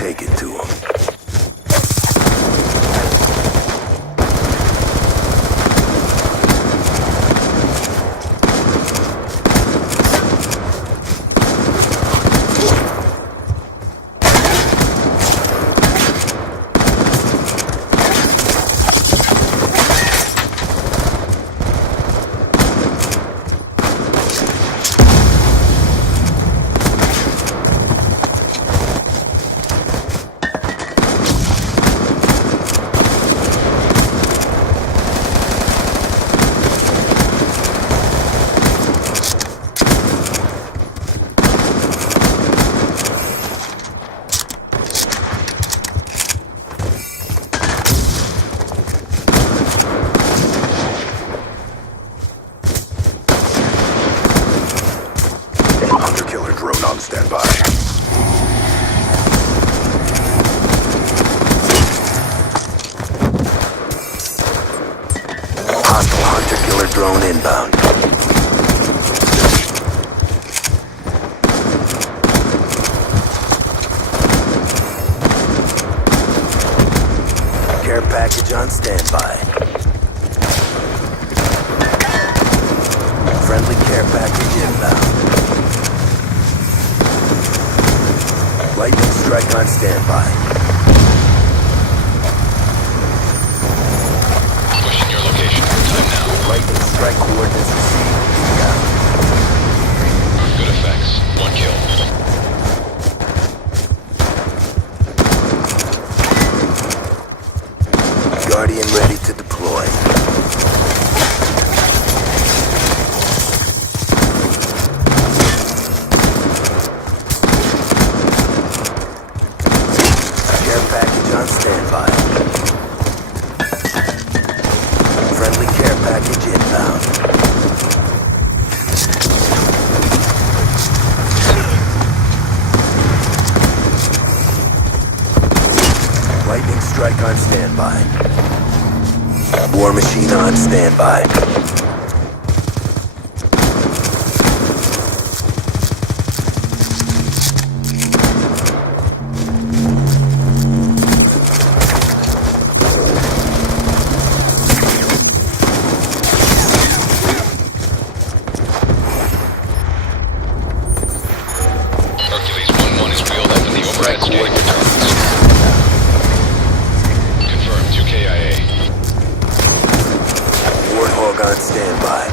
take it to him. Hunter-killer drone on standby. Hostile hunter-killer drone inbound. Care package on standby. Friendly care package inbound. Lightning strike on standby. Pushing your location. Time now. Lightning strike coordinates received. Inbound. Good effects. 1 kill. Guardian ready to deploy. Care package on standby. Friendly care package inbound. Lightning strike on standby. War machine on standby. Hercules 1-1 is wheeled up in the overhead scanning for targets. Confirmed. 2 KIA. Warthog on standby.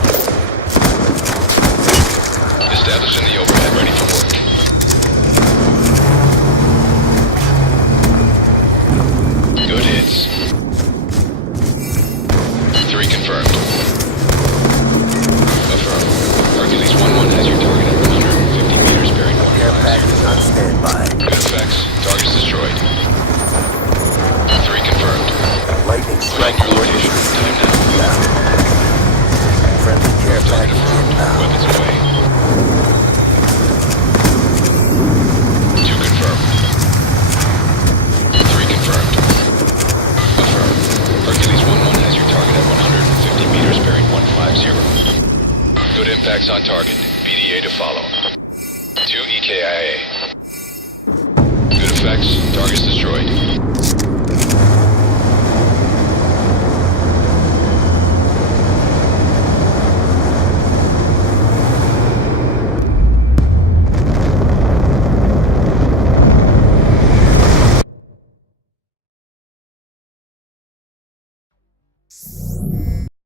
Establishing the overhead, ready for work. Good hits. 3 confirmed. Affirmed. Hercules 1-1 has your target at 150 meters bearing Care 150. package on standby. Good effects. Targets destroyed. 3 confirmed. Lightning strike Find your coordinates location. received. Time now. Friendly care Target package affirmed. inbound. Weapons away. 2 confirmed. 3 confirmed. Affirmed. Hercules 1-1 has your target at 150 meters bearing 150. Good impacts on target. BDA to follow. 2 EKIA. Good effects. Targets destroyed. You